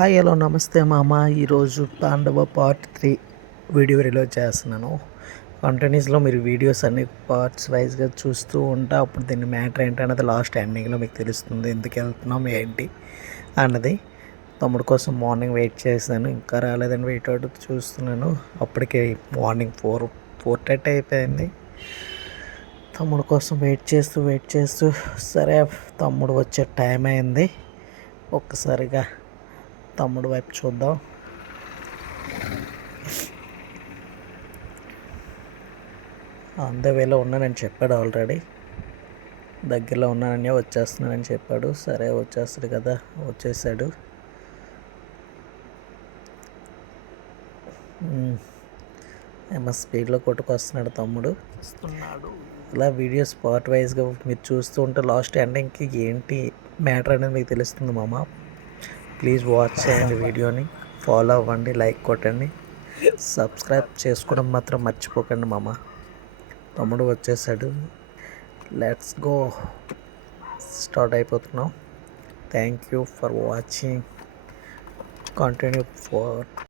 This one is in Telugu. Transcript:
హాయ్ హలో నమస్తే మామ. ఈరోజు తాండవ పార్ట్ 3 వీడియో రిలీజ్ చేస్తున్నాను. కంటిన్యూస్లో మీరు వీడియోస్ అన్ని పార్ట్స్ వైజ్గా చూస్తూ ఉంటా. అప్పుడు దీని మ్యాటర్ ఏంటి అన్నది లాస్ట్ ఎండింగ్లో మీకు తెలుస్తుంది. ఎందుకు వెళ్తున్నాం ఏంటి అన్నది. తమ్ముడు కోసం మార్నింగ్ వెయిట్ చేశాను, ఇంకా రాలేదని వెయిట్ అవుతూ చూస్తున్నాను. అప్పటికే మార్నింగ్ 4:30 అయిపోయింది. తమ్ముడు కోసం వెయిట్ చేస్తూ సరే తమ్ముడు వచ్చే టైం అయింది. ఒక్కసారిగా తమ్ముడు వైపు చూద్దాం. ఆన్ ద వేలో ఉన్నానని చెప్పాడు, ఆల్రెడీ దగ్గరలో ఉన్నానని వచ్చేస్తున్నానని చెప్పాడు. సరే వచ్చేస్తాడు కదా, వచ్చేసాడు. ఏమో స్పీడ్లో కొట్టుకొస్తున్నాడు తమ్ముడు. ఇలా వీడియోస్ పార్ట్ వైజ్గా మీరు చూస్తూ ఉంటే లాస్ట్ ఎండింగ్కి ఏంటి మ్యాటర్ అనేది మీకు తెలుస్తుంది మామ. ప్లీజ్ వాచ్ చేయండి, వీడియోని ఫాలో అవ్వండి, లైక్ కొట్టండి, సబ్స్క్రైబ్ చేసుకోవడం మాత్రం మర్చిపోకండి మామ. తమ్ముడు వచ్చేసాడు. లెట్స్ గో, స్టార్ట్ అయిపోతున్నాం. Thank you for watching. Continue for